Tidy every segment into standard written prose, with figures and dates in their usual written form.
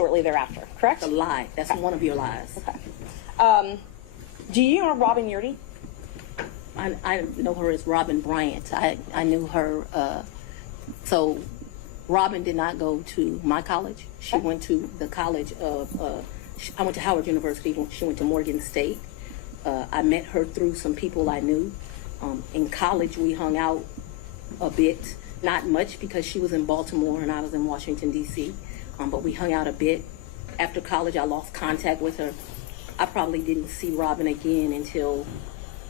shortly thereafter, correct? A lie. That's one of your lies. Okay. Do you know Robin Yurdy? I know her as Robin Bryant. I knew her. So Robin did not go to my college. She went to the college of, I went to Howard University. She went to Morgan State. I met her through some people I knew. In college, we hung out a bit. Not much because she was in Baltimore and I was in Washington, D.C. But we hung out a bit. After college, I lost contact with her. I probably didn't see Robin again until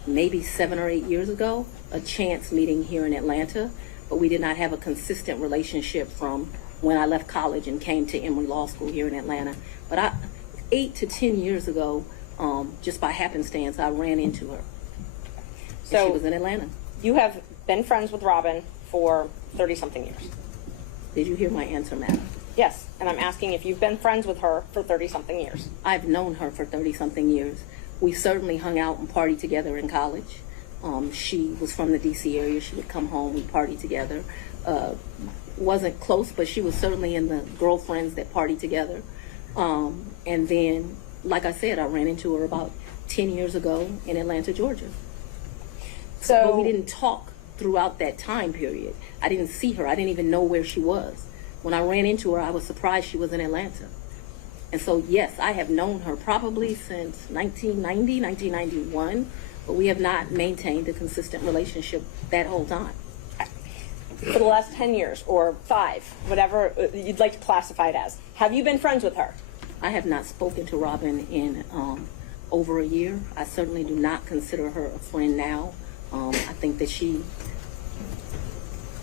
maybe 7 or 8 years ago, a chance meeting here in Atlanta. But we did not have a consistent relationship from when I left college and came to Emory Law School here in Atlanta. But 8 to 10 years ago, just by happenstance, I ran into her. So she was in Atlanta. You have been friends with Robin for 30-something years. Did you hear my answer, madam? Yes, and I'm asking if you've been friends with her for 30-something years. I've known her for 30-something years. We certainly hung out and partied together in college. She was from the D.C. area. She would come home, we'd party together. Wasn't close, but she was certainly in the girlfriends that partied together. And then, like I said, I ran into her about 10 years ago in Atlanta, Georgia. But we didn't talk throughout that time period. I didn't see her. I didn't even know where she was. When I ran into her, I was surprised she was in Atlanta. And so, yes, I have known her probably since 1990, 1991, but we have not maintained a consistent relationship that whole time. For the last 10 years or 5, whatever you'd like to classify it as, have you been friends with her? I have not spoken to Robin in over a year. I certainly do not consider her a friend now. I think that she,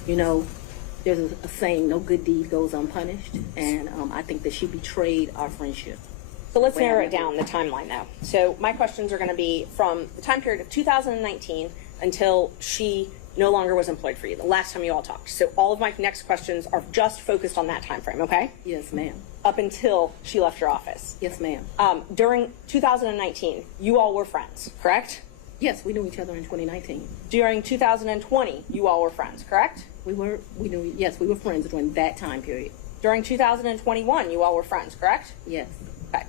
there's a saying, no good deed goes unpunished, and I think that she betrayed our friendship. So let's narrow it down, the timeline now. So my questions are going to be from the time period of 2019 until she no longer was employed for you, the last time you all talked. So all of my next questions are just focused on that time frame, okay? Yes, ma'am. Up until she left your office. Yes, ma'am. During 2019, you all were friends, correct? Yes, we knew each other in 2019. During 2020, you all were friends, correct? We were friends during that time period. During 2021, you all were friends, correct? Yes. Okay.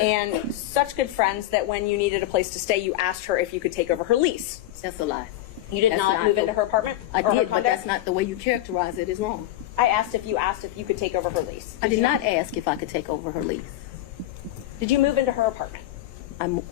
And such good friends that when you needed a place to stay, you asked her if you could take over her lease. That's a lie. You did not move into her apartment? I did, but that's not the way you characterize it is wrong. I asked if you could take over her lease. I did not ask if I could take over her lease. Did you move into her apartment?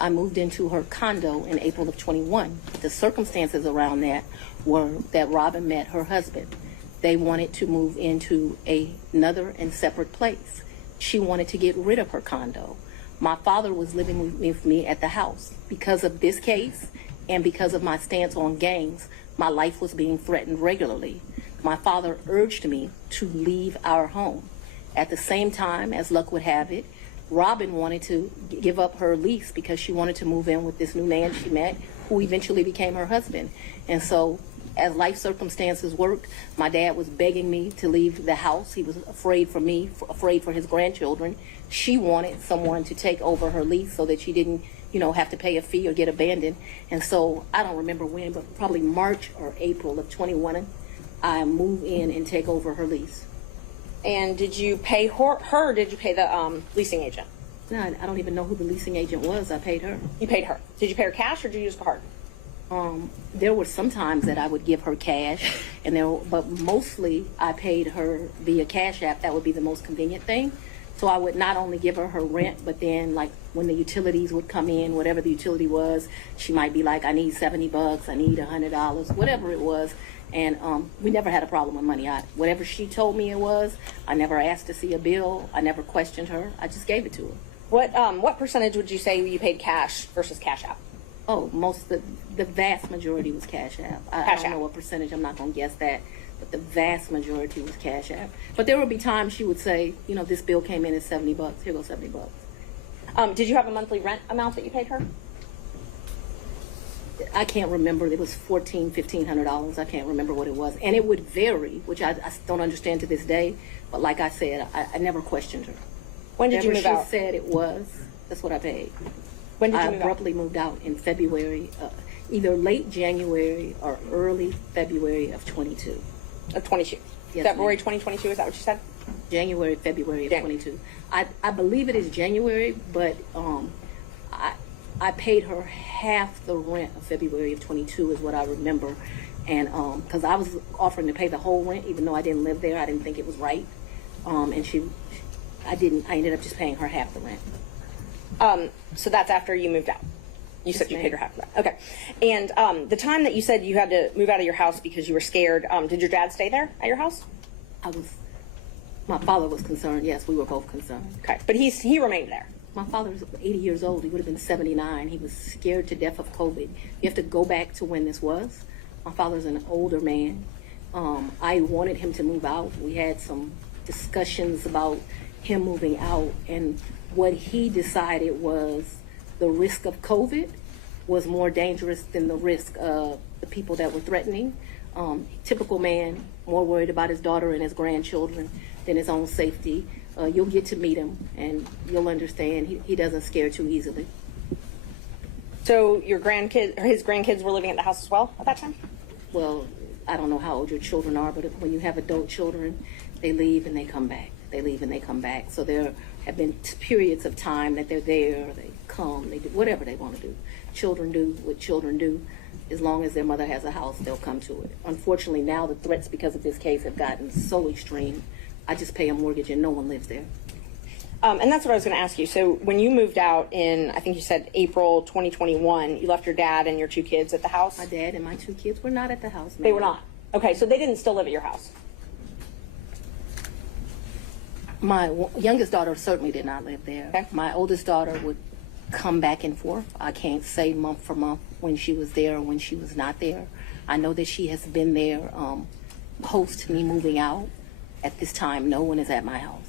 I moved into her condo in April of 21. The circumstances around that were that Robin met her husband. They wanted to move into another and separate place. She wanted to get rid of her condo. My father was living with me at the house. Because of this case and because of my stance on gangs, my life was being threatened regularly. My father urged me to leave our home. At the same time, as luck would have it, Robin wanted to give up her lease because she wanted to move in with this new man she met, who eventually became her husband. And so, as life circumstances worked, my dad was begging me to leave the house. He was afraid for me, afraid for his grandchildren. She wanted someone to take over her lease so that she didn't, have to pay a fee or get abandoned. And so, I don't remember when, but probably March or April of 21, I moved in and take over her lease. And did you pay her or did you pay the leasing agent? No, I don't even know who the leasing agent was. I paid her. You paid her. Did you pay her cash or did you use a card? There were some times that I would give her cash, but mostly I paid her via Cash App. That would be the most convenient thing. So I would not only give her her rent, but then like when the utilities would come in, whatever the utility was, she might be like, I need $70, I need $100, whatever it was. And we never had a problem with money. Whatever she told me it was, I never asked to see a bill. I never questioned her. I just gave it to her. What percentage would you say you paid cash versus Cash App? Oh, the vast majority was Cash App. I don't know what percentage. I'm not going to guess that. But the vast majority was Cash App. But there would be times she would say, this bill came in at $70. Here goes $70. Did you have a monthly rent amount that you paid her? I can't remember. It was $1,500. I can't remember what it was. And it would vary, which I don't understand to this day. But like I said, I never questioned her. When did you move out? She said it was, that's what I paid. When did you move out? I abruptly moved out in February, either late January or early February of 22. Of 22? Yes, February ma'am. 2022, is that what you said? January, February of Jan- 22. I believe it is January, but I paid her half the rent of February of 22 is what I remember. And because I was offering to pay the whole rent, even though I didn't live there, I didn't think it was right. And I ended up just paying her half the rent. So that's after you moved out. You said you paid her half of that. Okay. And the time that you said you had to move out of your house because you were scared, did your dad stay there at your house? My father was concerned. Yes, we were both concerned. Okay. But he remained there. My father's 80 years old. He would have been 79. He was scared to death of COVID. You have to go back to when this was. My father's an older man. I wanted him to move out. We had some discussions about him moving out, and what he decided was the risk of COVID was more dangerous than the risk of the people that were threatening. Typical man, more worried about his daughter and his grandchildren than his own safety. You'll get to meet him, and you'll understand he doesn't scare too easily. So his grandkids were living at the house as well at that time? Well, I don't know how old your children are, but when you have adult children, they leave and they come back. They leave and they come back. So there have been periods of time that they're there, they come, they do whatever they want to do. Children do what children do. As long as their mother has a house, they'll come to it. Unfortunately, now the threats because of this case have gotten so extreme. I just pay a mortgage and no one lives there. And that's what I was going to ask you. So when you moved out in, I think you said April 2021, you left your dad and your two kids at the house? My dad and my two kids were not at the house. No. They were not? Okay, so they didn't still live at your house? My youngest daughter certainly did not live there. Okay. My oldest daughter would come back and forth. I can't say month for month when she was there or when she was not there. I know that she has been there post me moving out. At this time, no one is at my house.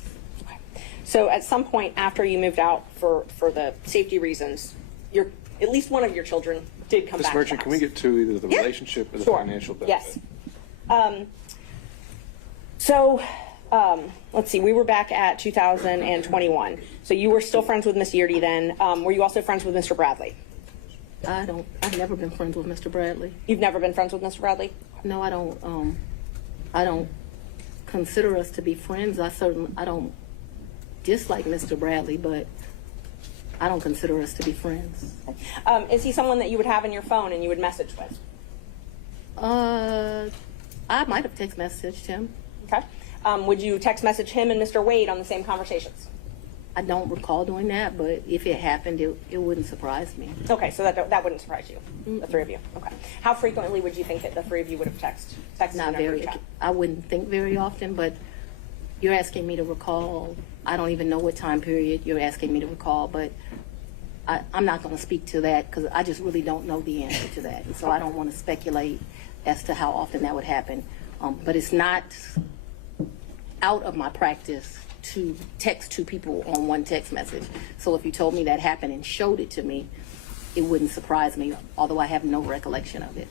Okay. So at some point after you moved out for the safety reasons, at least one of your children did come Ms. back Merchant, to the can we house. get to either the relationship or the Sure. financial benefit? Yes. So let's see, we were back at 2021. So you were still friends with Miss Yeardy then. Were you also friends with Mr. Bradley? I've never been friends with Mr. Bradley. You've never been friends with Mr. Bradley? No, I don't consider us to be friends. I don't dislike Mr. Bradley, but I don't consider us to be friends. Is he someone that you would have in your phone and you would message with? I might have text messaged him. Okay. Would you text message him and Mr. Wade on the same conversations? I don't recall doing that, but if it happened, it wouldn't surprise me. Okay, so that wouldn't surprise you, the three of you. Okay. How frequently would you think that the three of you would have texted? Not in a very. group chat? I wouldn't think very often, but you're asking me to recall. I don't even know what time period you're asking me to recall, but I'm not going to speak to that because I just really don't know the answer to that. And so I don't want to speculate as to how often that would happen. But it's not out of my practice to text two people on one text message. So if you told me that happened and showed it to me, it wouldn't surprise me, although I have no recollection of it.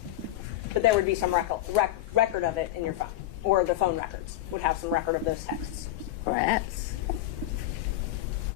But there would be some record of it in your phone, or the phone records would have some record of those texts. Perhaps.